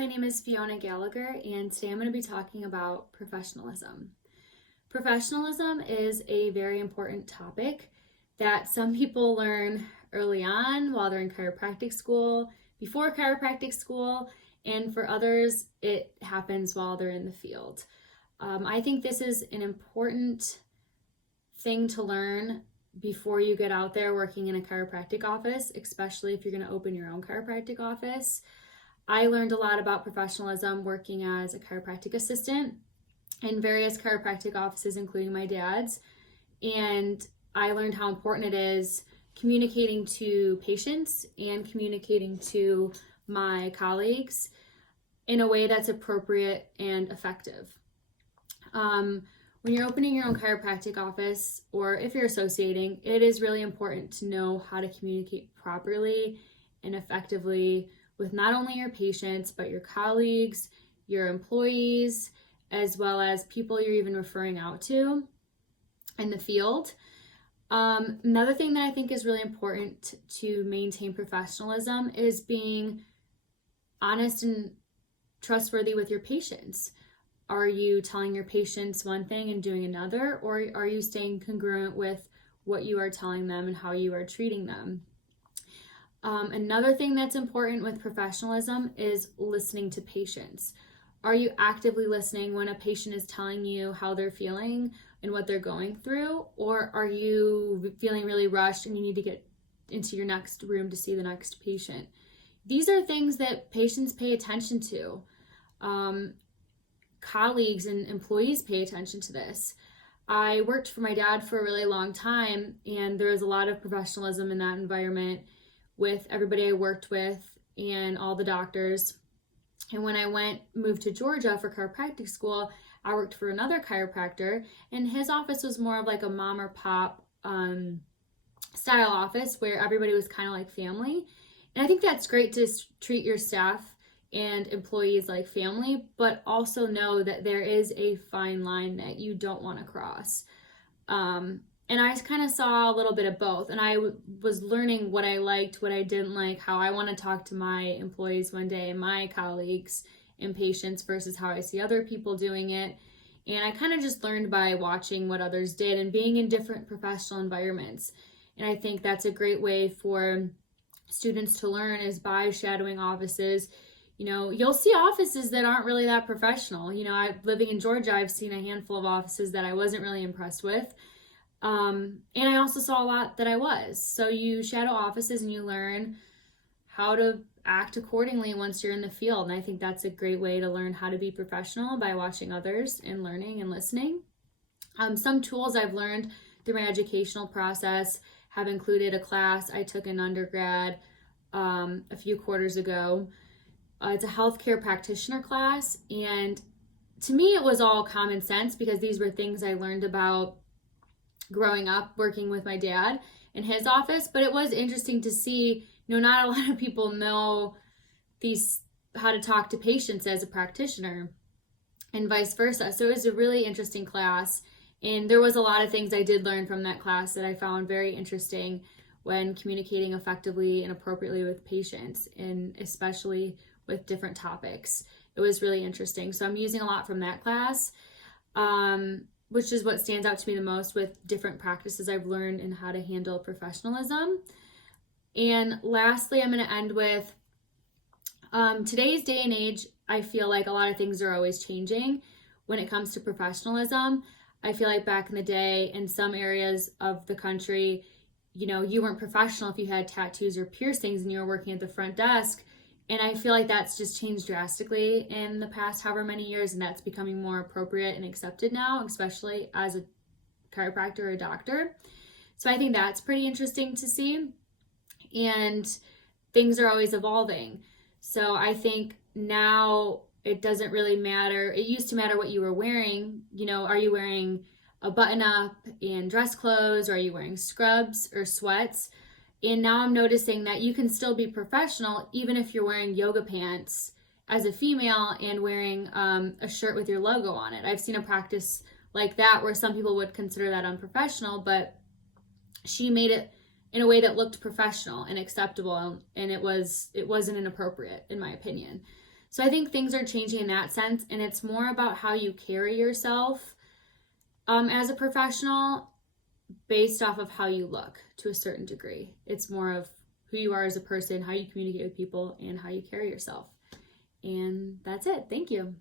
my name is Fiona Gallagher, and today I'm going to be talking about professionalism. Professionalism is a very important topic that some people learn early on while they're in chiropractic school, before chiropractic school, and for others, it happens while they're in the field. I think this is an important thing to learn before you get out there working in a chiropractic office, especially if you're going to open your own chiropractic office. I learned a lot about professionalism working as a chiropractic assistant in various chiropractic offices, including my dad's. And I learned how important it is communicating to patients and communicating to my colleagues in a way that's appropriate and effective. When you're opening your own chiropractic office, or if you're associating, it is really important to know how to communicate properly and effectively with not only your patients, but your colleagues, your employees, as well as people you're even referring out to in the field. Another thing that I think is really important to maintain professionalism is being honest and trustworthy with your patients. Are you telling your patients one thing and doing another, or are you staying congruent with what you are telling them and how you are treating them? Another thing that's important with professionalism is listening to patients. Are you actively listening when a patient is telling you how they're feeling and what they're going through, or are you feeling really rushed and you need to get into your next room to see the next patient? These are things that patients pay attention to. Colleagues and employees pay attention to this. I worked for my dad for a really long time, and there was a lot of professionalism in that environment with everybody I worked with and all the doctors. And when I moved to Georgia for chiropractic school, I worked for another chiropractor, and his office was more of like a mom or pop style office where everybody was kind of like family. And I think that's great to treat your staff and employees like family, but also know that there is a fine line that you don't want to cross. And I kind of saw a little bit of both, and I was learning what I liked, what I didn't like, how I want to talk to my employees one day, my colleagues and patients versus how I see other people doing it. And I kind of just learned by watching what others did and being in different professional environments. And I think that's a great way for students to learn is by shadowing offices. You know, you'll see offices that aren't really that professional. You know, living in Georgia, I've seen a handful of offices that I wasn't really impressed with. And I also saw a lot that I was. So you shadow offices and you learn how to act accordingly once you're in the field. And I think that's a great way to learn how to be professional by watching others and learning and listening. Some tools I've learned through my educational process have included a class I took in undergrad a few quarters ago. It's a healthcare practitioner class, and to me it was all common sense because these were things I learned about growing up working with my dad in his office. But it was interesting to see, you know, not a lot of people know how to talk to patients as a practitioner and vice versa. So it was a really interesting class, and there was a lot of things I did learn from that class that I found very interesting when communicating effectively and appropriately with patients, and especially with different topics. It was really interesting. So I'm using a lot from that class, which is what stands out to me the most with different practices I've learned and how to handle professionalism. And lastly, I'm going to end with today's day and age. I feel like a lot of things are always changing when it comes to professionalism. I feel like back in the day, in some areas of the country, you know, you weren't professional if you had tattoos or piercings and you were working at the front desk. And I feel like that's just changed drastically in the past however many years, and that's becoming more appropriate and accepted now, especially as a chiropractor or a doctor. So I think that's pretty interesting to see. And things are always evolving. So I think now it doesn't really matter. It used to matter what you were wearing. You know, are you wearing a button up and dress clothes, or are you wearing scrubs or sweats? And now I'm noticing that you can still be professional even if you're wearing yoga pants as a female and wearing a shirt with your logo on it. I've seen a practice like that where some people would consider that unprofessional, but she made it in a way that looked professional and acceptable, and it wasn't inappropriate in my opinion. So I think things are changing in that sense, and it's more about how you carry yourself as a professional based off of how you look to a certain degree. It's more of who you are as a person, how you communicate with people, and how you carry yourself. And that's it. Thank you.